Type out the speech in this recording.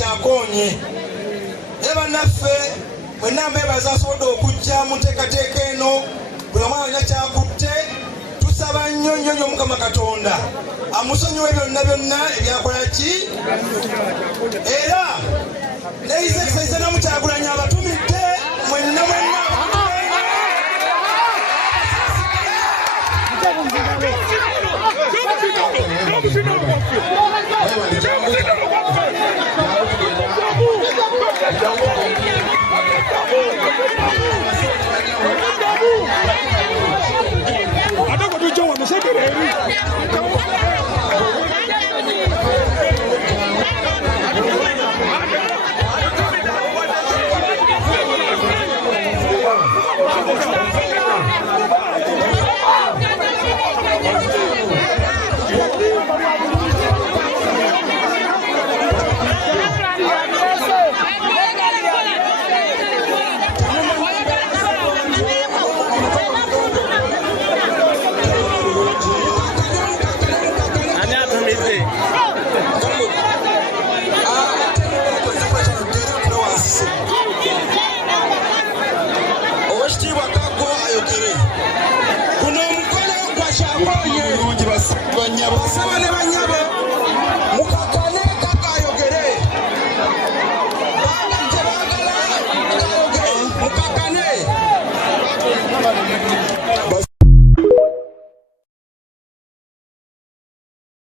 kyakonye. Eba naffe mwenna mbeebaza asobodde okujja mu nteekateeka eno buli omu alina kyakutte. Tusaba nnyo nnyo Mukama Katonda amusonyiwe byonna ebyakola ki era neyisekisaiza Namukyagulanyi abatumidde mwenna Basaba